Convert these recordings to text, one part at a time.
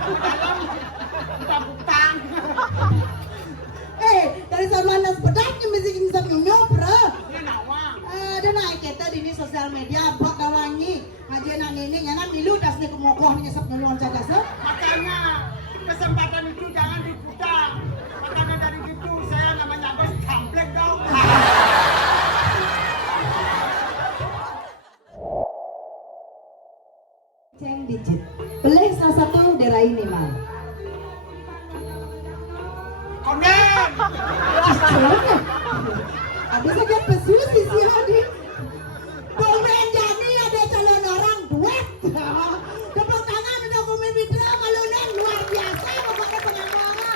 dalam kita butang. Dari zaman nas bedaknya mesti kita nyunyup, bro. Ini nawa. Ada naik kita di ini sosial media, bak kawangi. Ngajian anak ini, nyanan milu das nih kemokoh nyesep nyunyuan cadas. Makanya kesempatan itu jangan diputang. Makanya dari itu saya namanya bos kamplek dong. Ceng digit. Pilih salah satu daerah ini, Mal. Konen. Habis saja pesus di sini. Komen jadi ada calon orang duet. Tepuk tangan untuk Bumi Mitra Malunen luar biasa kepada pengacara.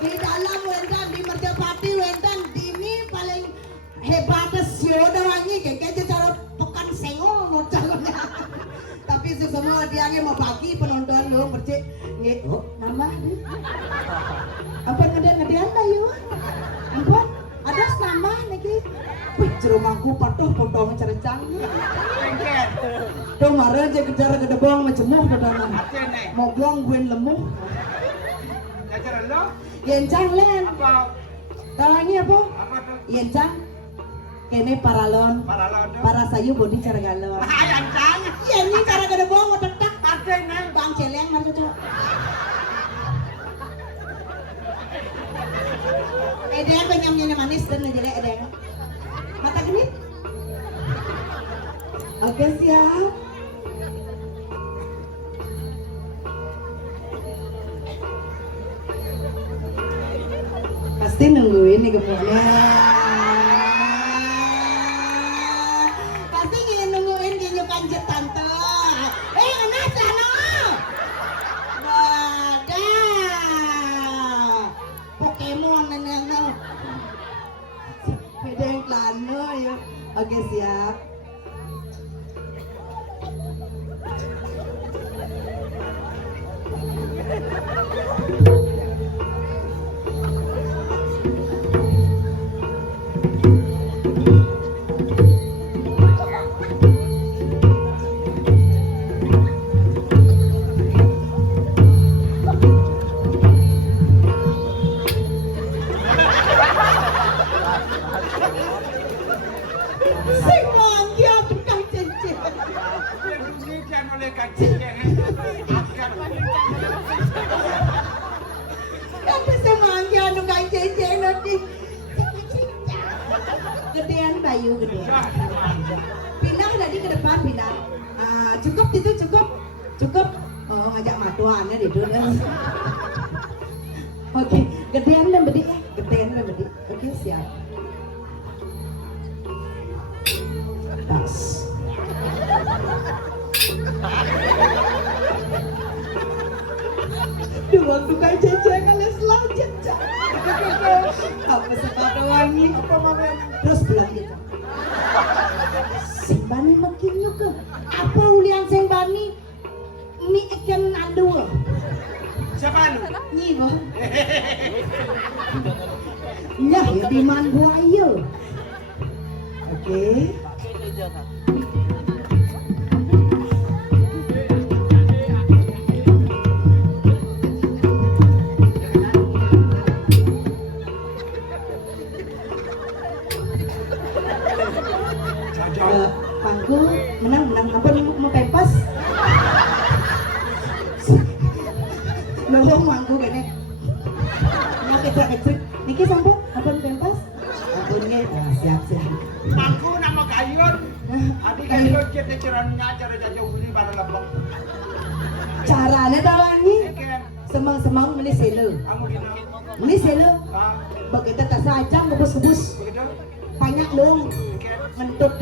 Di dalam wendan di Merjapati wendan dini paling hebat sio dawangi kayak cara pekan sengol no calonnya. Tapi semua dia mau bagi penonton lo percik. Oh, nambah nih. Apa ngedian lah yuk? Ampun, ada nama lagi. Wih, jerumangku patuh potong cerecang. Lengket. Tuh marah aja kejar gedebong macemuh pedana. Nek. Mau buang guen lemuh. Jajar lo? Yencang len. Apa? Talangi apa? Apa tuh? Yencang. Kene paralon. Paralon. Para sayu bodi cara galon. Yang tanya. Iya ini cara gedebong mau tetak. Ada nek. Bang celeng marah tuh. Edeng penyamnya manis dan ngejelek edeng. Mata genit. Oke siap. Pasti nungguin nih gemuknya. Pasti ingin nungguin ginyukan jet tante. Enak sana. Pokemon neneng. Beda yang lano ya. Oke siap. Gedean Bayu gede. Pindah tadi ke depan pindah. Cukup itu cukup. Oh ngajak matuannya di dunia. Oke, gedean dan bedi ya. Gedean dan bedi. Oke siap. Tas. Dua tukai jejengan les lanjut. Apa sepatu wangi? Apa mama? Terus bilang gitu. Sing bani makin nyuka. Apa ulian sing bani? Mi ikan adu. Siapa lu? Nyi boh. Nyah ya di man buaya. Oke. Pangku menang apa mau pempas nolong mangku kene mau kecek niki sampo apa pempas apunnya siap Aku nama Gayun. Adik Gayun kita cerannya cara jauh beli barang lembong. caranya tawangi semang meni selo Kamu gini. meni selo Ah, begitu tak sajang gebus begitu. banyak dong ngentut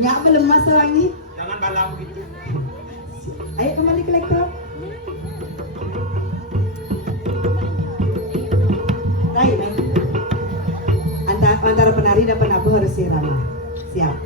nyak melemas tawangi. Jangan balam gitu. Ayo kembali ke laptop. Baik. Antara penari dan penabuh harus irama. Siap.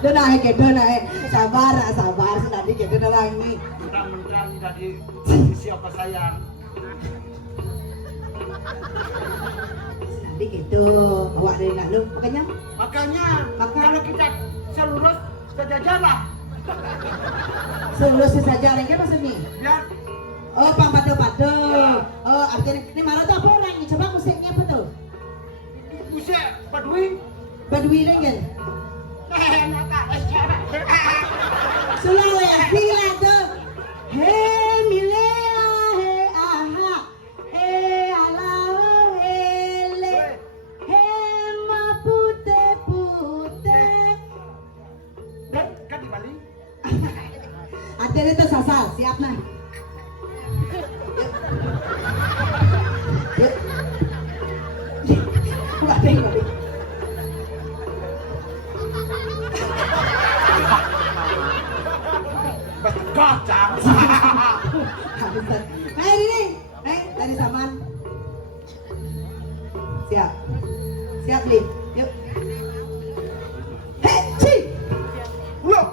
Dia naik gitu naik. Sabar, sabar. Senadi gitu orang ini. Mentang-mentang jadi siapa sayang. Senadi gitu. Bawa dari lalu. Makanya kalau kita selurus sejajarlah. Selurus sejajar ini maksudnya? Biar Oh, padu-padu. Oh, artinya ini malah tuh apa orang ini? Coba musiknya apa tuh? musik Badui. Badui lagi. Nata. Sulawesi lah tuh. Hey milea, hey aha, hey alau, hey le, hey ma pute pute. Kan di Bali. Artinya itu sasal, siap nah. Yuk. Balik. Kacang. Habisan. Ini. Dari Saman. Siap. Siap, Lip. Yuk. Hei, ci. Loh.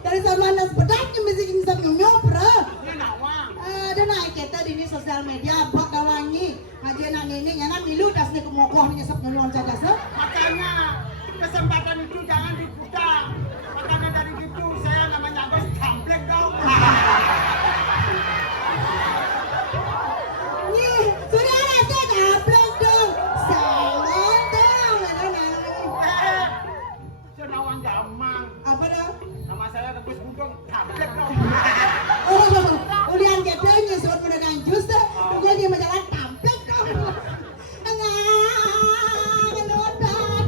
Dari zaman nas bedaknya mesti bisa nyopra. Ada naik kita di ini sosial media bak gawangi ngaji anak ini nyana milu das nih kemokoh nyesap nyelon cadas. Makanya kesempatan itu jangan diputar. Makanya dari gitu saya namanya bos kamplek dong. Nih, sudah ada gablok dong. Sangat dong. Senawang Jamang. Apa dong? Nama saya Rebus Budong kamplek dong. Oh, udah kita nyesot pedagang jus deh. Tunggu dia berjalan kamplek dong. Enggak, ngelodan.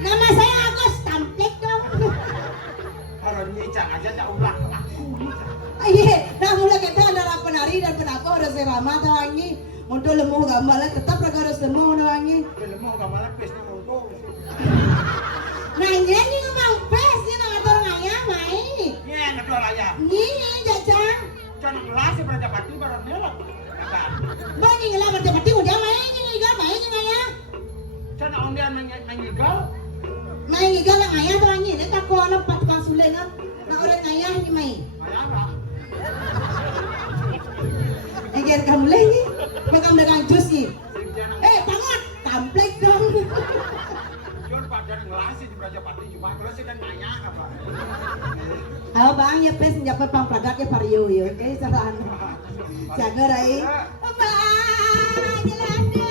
Nama saya Agus Tamplek dong. Kalau nyicang aja tak ulah laku. Iya, nah mulai kita adalah penari dan penako harus serama tawangi. Untuk lemuh gambalan tetap harus lemuh tawangi. Film mau gambar pes ni monto. Nah nyanyi ngomong pes ni nak atur ngaya mai. Ni yang kedua raya. Nyi jajang. Jangan kelas si Prajapati baru melok. Bani ngelah berjepati udah mai nyi ngaya. Jangan ondian menyigal. Mai ngigal lang ngaya tawangi. Ini tak kuah nampak pasulen na orang ngaya ni mai. Mayara. Agar kamu lagi, bakam dagang jus ni. Jangan Pangat, tamplek dong. John pada ngelasi di Prajapati cuma kalau sih kan nanya apa. Ayo bang, ya pes dapat pang produk ya vario ya, oke saran. Jaga rai. Bang, jelanda.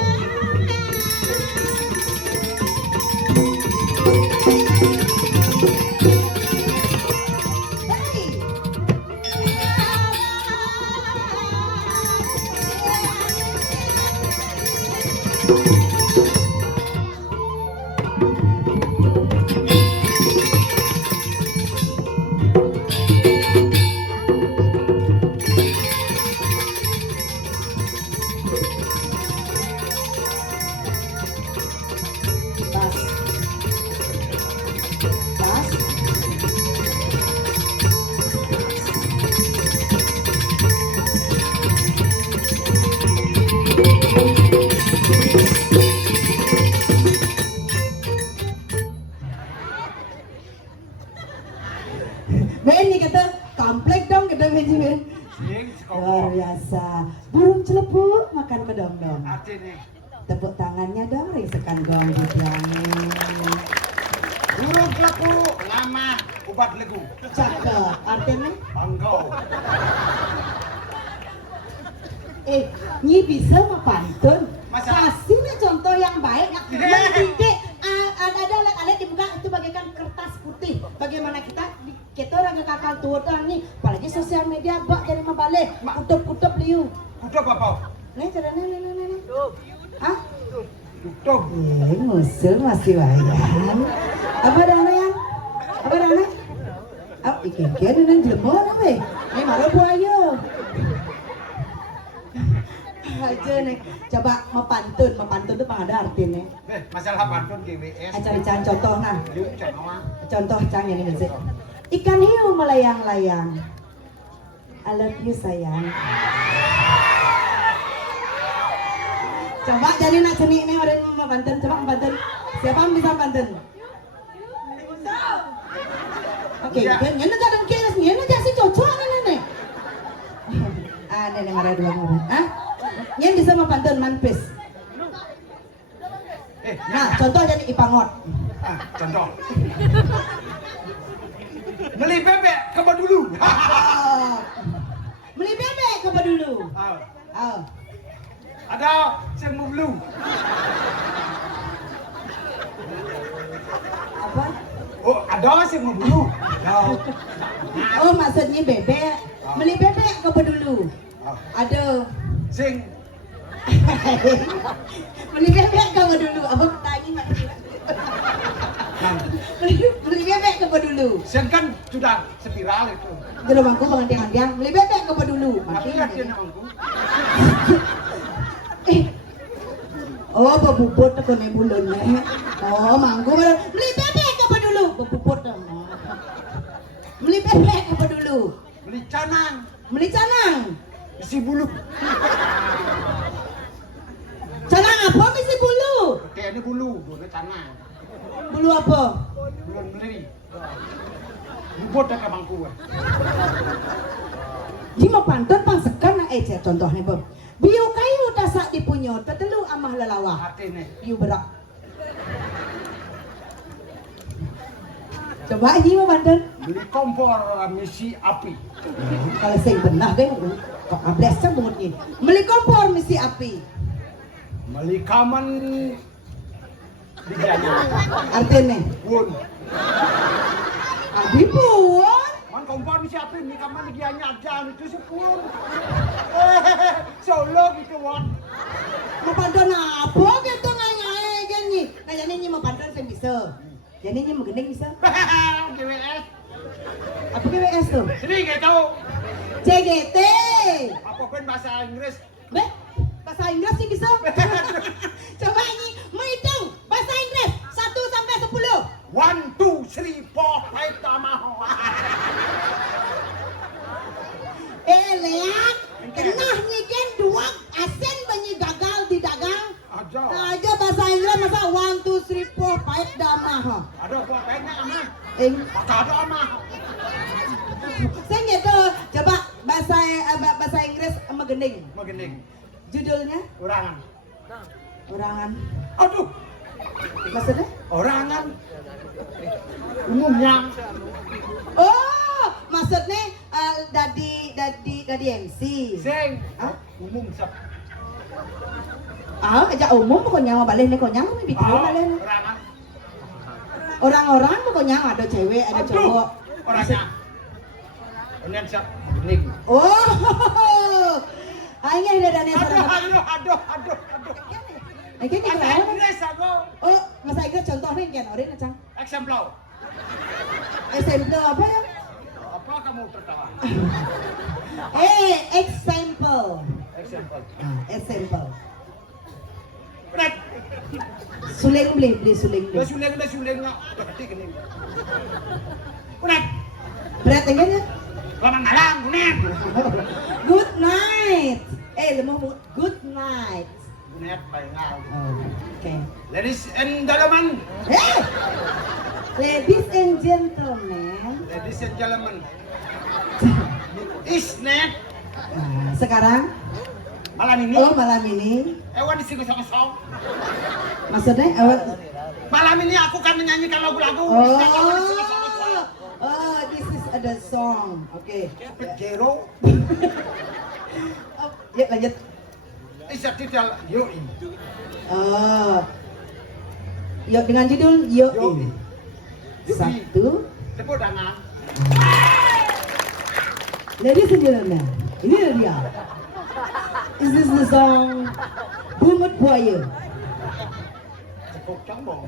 Luar biasa. Burung celepuk makan kedong-dong. Artinya Tepuk tangannya dong, risekan gong Budiani. burung kelepu lama obat legu. Cakep. Artinya? Bangkau. Nyi bisa mah pantun. Masa? Kasih nih contoh yang baik. Mendidik. Ada alat-alat di muka itu bagaikan kertas putih. Bagaimana kita orang kakak tua orang nih, apalagi sosial media bak jadi membalik, kutup liu. Kutup apa? Nih caranya nih. Hah? Kutup. Musul masih wayang. Apa dana yang? Apa dana? Ikan dengan jemur apa? Ini malu buaya. Aja nih, coba mepantun itu pang ada artinya. Masalah pantun GWS. Cari contoh nah. Yuk, contoh. Contoh cang ini nih. Ikan hiu melayang-layang. I love you sayang. Coba jadi nak seni ini orang mau pantun, coba pantun. Siapa yang bisa pantun? Oke, nyen aja dong kias, nyen aja sih cocok nih. Nenek marah dua orang. Ah, nyen bisa mau pantun manpis. Nah, contoh jadi ipangot. Contoh. Beli bebek ke dulu. Beli bebek ke dulu. Ada yang mau belum. Apa? Oh, ada yang mau belum. Oh, maksudnya bebek. Beli bebek ke dulu. Aduh. Sing. Beli bebek ke dulu. Abang tanya mana? Beli bebek ke dulu. Sing kan sudah spiral itu. Dulu bangku pengantian-antian. Beli bebek ke dulu. Tapi kan dia nangku. Oh, bebubut ke nebulunnya. Oh, mangku beli bebek ke dulu. Bebubut. Beli bebek ke dulu. Beli canang. Beli canang. Isi bulu. Canang apa misi bulu? Kayak ini bulu canang. Bulu apa? Bulu beli. Bubut ke bangku. Di mau pantun pangsekan na contohnya Bob. Biu kayu tasak dipunyo, tetelu amah lelawah. Artinya. Biu berak. Coba ini mau pantun. Beli kompor misi api. Kalau sing benar deh, kok ablesnya banget nih. Beli kompor misi api. Beli kaman diganya. Artinya? Pun. Adi pun. Man kompor misi api, ini kaman diganya aja itu sih pun. Solo gitu wan. Mau pantun apa gitu ngangai gini? Nah jadi ini mau pantun saya bisa. Jadi ini mau gendeng bisa? GWS. Apa GWS tuh? Sini gak tahu. CGT. Apa pun bahasa Inggris. Be, bahasa Inggris sih bisa. Coba ini menghitung bahasa Inggris 1 sampai 10. 1, 2, 3, 4, 5, tamaho. Lihat, kenah nyikin dua asen banyi gagal di dagang. Aja bahasa Inggris masa 1, 2, 3, 4, 5 damah. Ada apa pengen amah? Ada amah. Saya gitu, coba bahasa Inggris sama gending. Magening. Judulnya? Orangan. Orangan. Aduh. Maksudnya? Orangan. Umumnya. Oh, maksudnya dadi MC. Sing. Umum sap. Aja umum pokoknya mau balik nih pokoknya mau bikin balik. Orangan. Orang-orang pokoknya ada cewek, ada cowok. Orangnya. Kemudian siap magening. Oh. Ayo ada dana Aduh. Ini Bahasa keren. Inggris aku. Oh, bahasa Inggris contohnya kan orin acang. Exemplar. Example apa ya? Apa kamu tertawa? Example. Example. Example. Berat. Suling beli suling. Udah suling nggak? Udah ketik ini. Berat. Berat enggaknya? Lamang malang, kuning. Good night. Lemah good night. Kuning palingal. Oke. Ladies and gentlemen. Ladies and gentlemen. Ladies and gentlemen. Is net. Sekarang? Malam ini. Oh, malam ini. Ewan isi kosong-kosong. Maksudnya Malam ini aku kan menyanyikan lagu-lagu. This is the song. Oke. Jero. Ya, lanjut. Isa tidak yoi. Yuk dengan judul Yoi. Yoi. 1. Tepuk tangan. Ladies and gentlemen, ini dia. Is this the song Bungut Buaya? Tepuk jambong.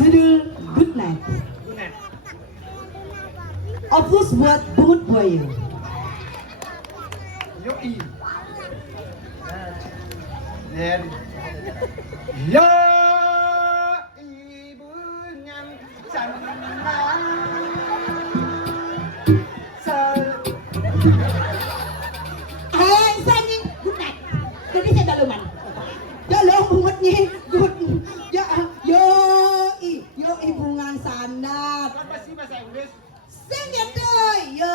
Judul Good Night. Gunet. Opus buat Bungut Buaya. Yoi. Dan yo ibunya senang. Sanyi Good Night. Jadi saya daluman. Dalung bungutnya good. Ya Yoi bungan sandat. Apa sih bahasa Inggris? Sing gitu. Yo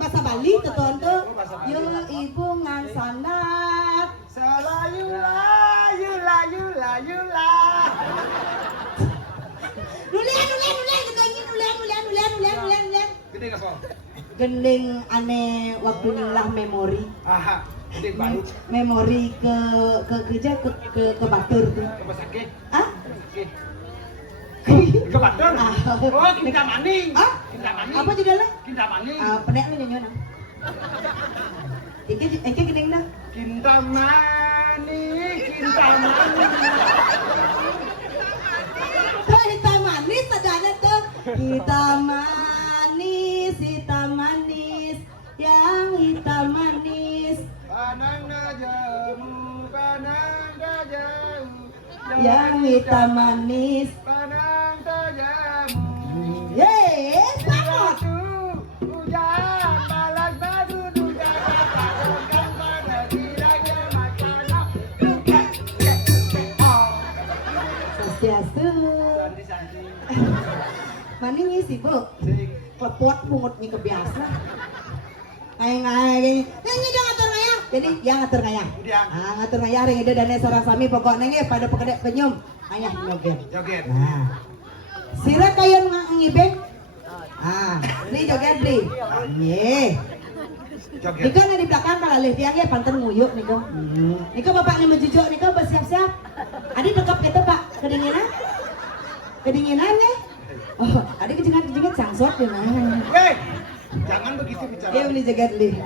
bahasa Bali tuh tonton. Yoi bungan sandat. Salayula, yula, yula, yula. Nulen. Gede nggak kok? Gending aneh waktu lah memori. Aha, gede baru. Memori ke kerja ke Batur tuh. Coba sakit. Ah? Sakit. Ke Batur? Oh, Kinta Maning. Ah? Kinta Maning. Apa judulnya? Kinta Maning. Pendek lu nyanyi nah. Iki gending dah. Kinta Maning, Kinta Maning. Tuh hitam manis adanya tuh. Hitam manis, yang hitam manis. Panang jamu, panang jamu. Yang hitam manis. Panang jamu. Yes, banget. Hujan balas badu duga katakan pada dirinya makanan. Swastiastu. Santi. Maning sih bu. Klepot bungutnya kebiasa. Ngai nyanyi dong ngatur ngayang. Jadi yang ngatur ngayang. Ngatur ngayang ring ide dan seorang sami pokoknya nge pada pekedek penyum. Ayah joget. Joget. Nah. Sira kayon ngibeng. Ini joget beli. Ye. Joget. Nika di belakang kalau lihat dia panten nguyuk nih kau. Nika bapaknya menjujuk nika bersiap-siap. Adi dekap kita pak kedinginan. Kedinginan nih. Oh, adi kejengat sangsot ya nah. Weh, jangan begitu bicara. Dia beli joget beli.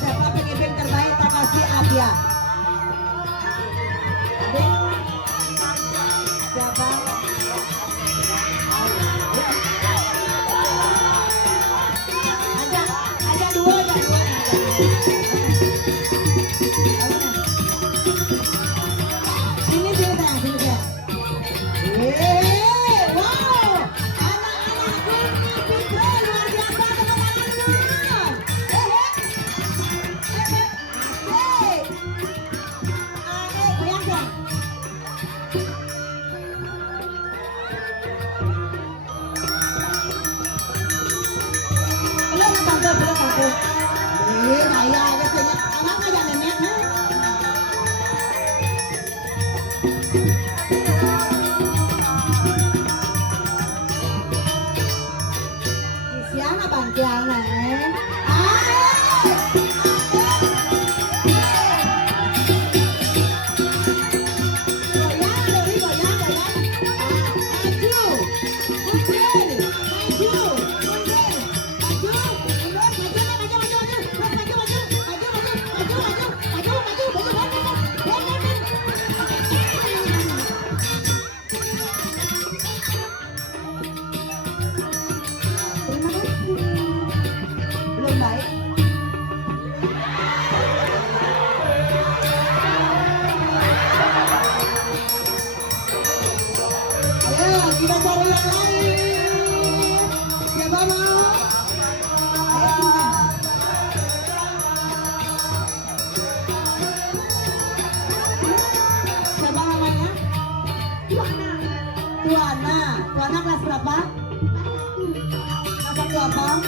Siapa pengibing terbaik tak kasih Adia. Adik. Siapa? Ada dua. Sini dia. Wow. Anak-anakku pintar luar biasa teman-teman. Goyang dong. Belum tante. Ayah katanya anak aja nenek. Siang abang tiang nih. Maju. berapa?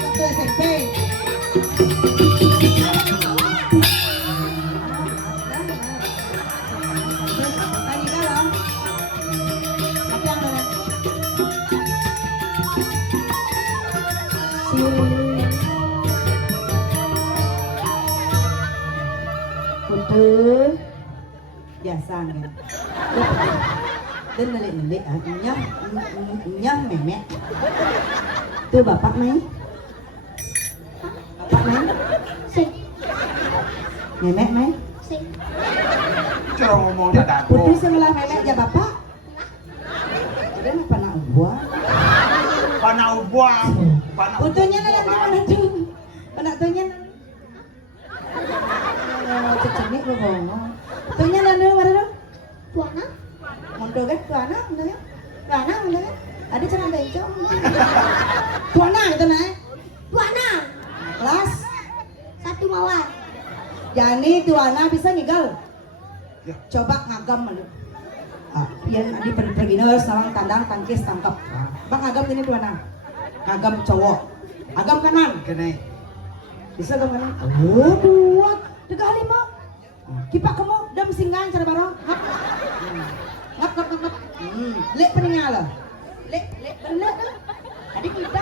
Satu SMP. Lagi dalam. Apa yang mana? Betul. Biasa kan. Dan nelik-nelik nyah memek. Tuh bapak main. Bapak main. Sing, Memek main. sing. Cara ngomong dadaku. Putri sebelah memek aja bapak. Udah apa nak buah? Pana ubah. Pana Utuhnya ada di mana tuh? Anak tuhnya. Cecengik lu ngomong. Tuhnya ada di mana tuh? Buana, Mondo kan? Tuana, mondo kan? Tuana, mondo kan? Ada cara bencong. Tuana gitu naik. buana. Kelas. 1 mawar. Jani Tuana bisa ngigal. Ya. Coba ngagam malu. Biar nanti pergi nurse sama tandang tangkis tangkap. Bang agam ini Tuana. Agam cowok. Agam kanan. Kene. Bisa agam kanan. Oh buat. Tegak lima. Kipak kamu dam singgan cara barang. Ngap. Ngap. Lek peninggal lah. Lek bener kan? Tadi kita.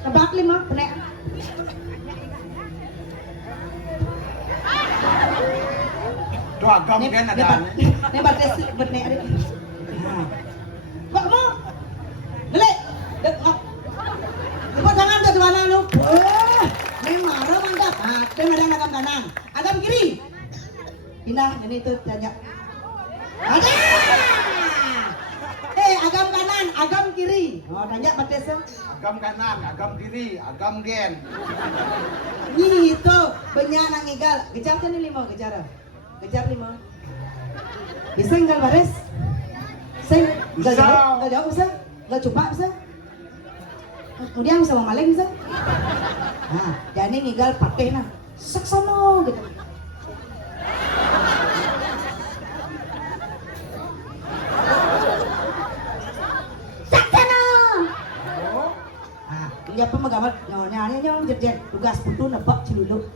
Tebak lima penek. Doa agam kan ada. Nebat tes benek ada. Bak kamu. Lek. Ngap. Lepas tangan tuh di mana lu? Ini marah mantap. Dia ada agam kanan. Agam kiri. Pindah ini tuh tanya. Ada. Agam kanan, agam kiri. Oh, tanya Patesa. Agam kanan, agam kiri, agam gen. Ni itu banyak nang igal. Kejar kan ni 5 kejar. Kejar 5. Bisa enggak baris? Saya enggak jauh bisa? Enggak coba bisa? Kemudian bisa maling bisa? Nah, jadi ngigal pakai nah. Saksono gitu. Saksana. Dia pemagamat nyonya jet tugas putu nebak ciluluk.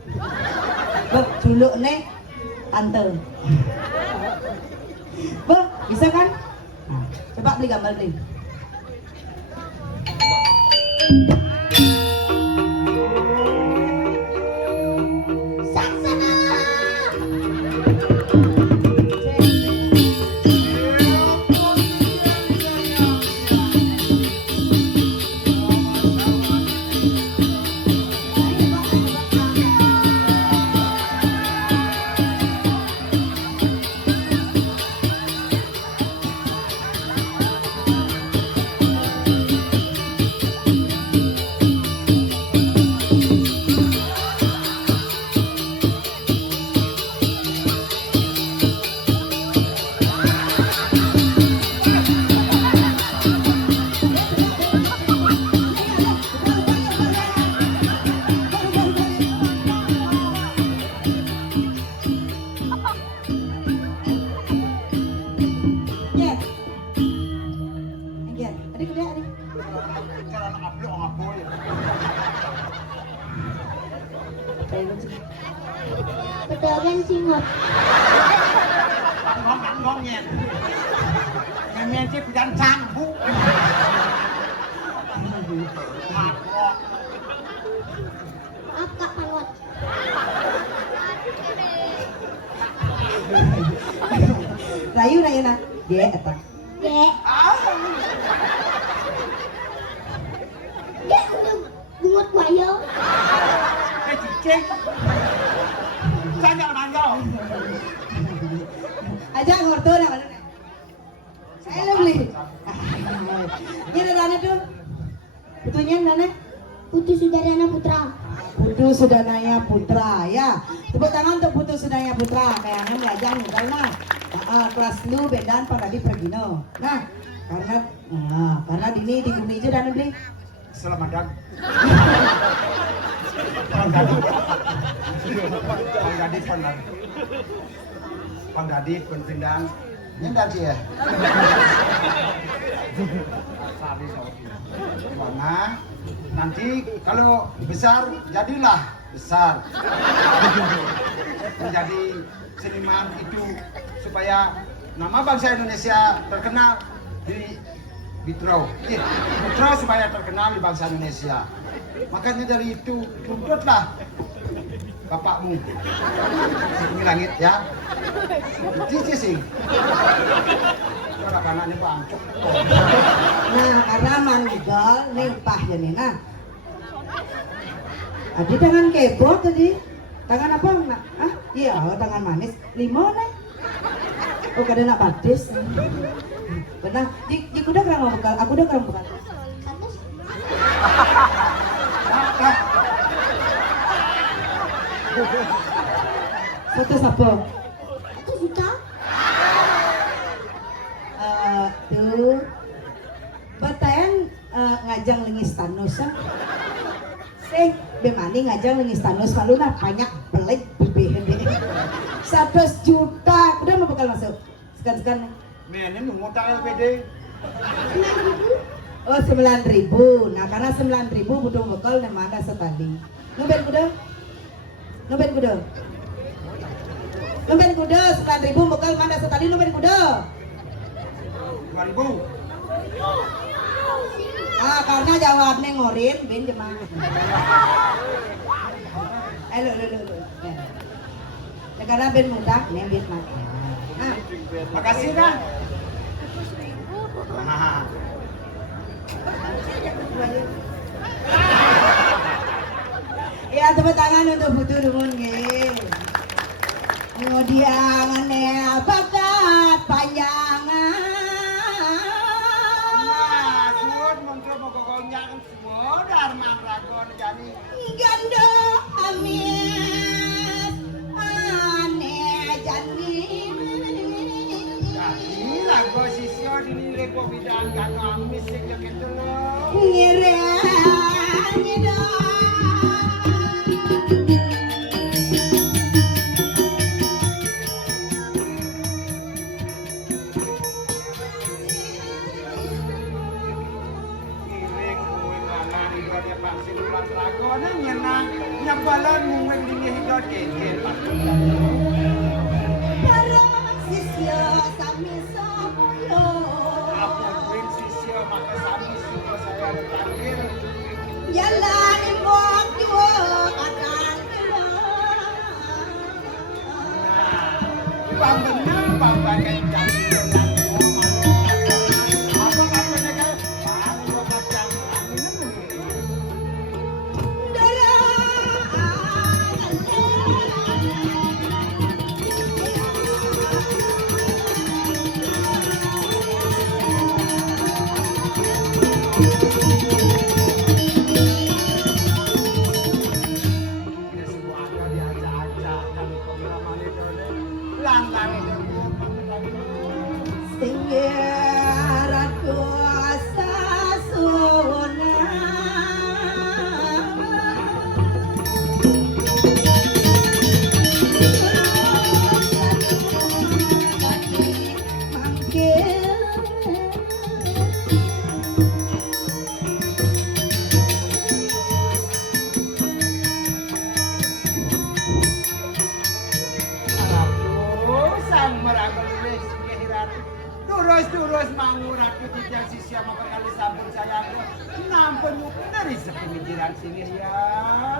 Bek ciluluk nih tante. Bek bisa kan? Coba beli gambar beli. Saksana. Cara anak ablo ngapoy. Pedagang singot. Ngong nyen. Nyen sih pidan cangbu. Mapok. Maaf Kak Pangot. Rayu na. Ge eta. Dek. Dek bungut buaya. Cicing. Saya jangan manggil. Aja ngorto na ano na. Saya lo beli. Ini ada dana tuh. Putunya dana. Putu Sudarana Putra. Putu Sudanaya Putra ya. Tepuk tangan untuk Putu Sudanaya Putra. Kayaknya belajar nih karena kelas lu bedan pada di Pergino. Nah, karena dini di bumi itu dan beli. Selamat datang. Panggadit penpindang. Ini tadi ya. Karena nanti kalau besar jadilah besar. Menjadi seniman itu supaya nama bangsa Indonesia terkenal di Bitro. Bitro supaya terkenal di bangsa Indonesia. Makanya dari itu tuntutlah bapakmu di langit ya. Cici sih. Ora panane bangcuk. Nah, karena manggol nempah ya Nina. Adi tangan kebo tadi. Tangan apa nak? Ah, iya, tangan manis. Limau nih. Oh, kada nak badis. Benar. Di kuda kerang bekal. Aku udah kerang bekal. Katus. Satu sapo. Itu juta. Tuh. Batayan ngajang lengis tanus. Bemani ngajang lengis tanus malu nah banyak belik bibih. 100 juta. Udah mau bekal masuk. Sekan-sekan. Mene ngutang LPD. 9.000. Oh 9.000. Nah karena 9.000 butuh bekal nih mana setali. Nuben kuda. Nuben kuda. Nuben kuda 9.000 bekal mana setali nuben kuda. 2000. Ah karena jawabnya ngorin ben jemaah. Lo. Negara ben mudah nih ben makan. Nah, Makasih dah. Nah. ya tepuk tangan untuk Putu Rumun nggih. Kemudian bakat panjangan. Nah, suwun monggo mogok-nyang semua darmang ragon jani. Ganda amis aneh jani. Jadi lagu sisyo dinilai kok bidang kano amis sing gitu loh. Ngireng dong. Iring kuwi lanang ibadah vaksin ulang ragon nyenang nyebalan mungkin dingin hingga kengkel. Barang sisya sami samoyo. Apa kuing sisyo maka sami suka saya panggil. Jalan imbang jiwa kadang Bang bener bang bagai janji. Apa-apa kan? Bang bapak janji. Singgiran kuasa sunah. Terus mangurat ketika sisya maka kali sabun saya nampun dari sepemikiran sini ya.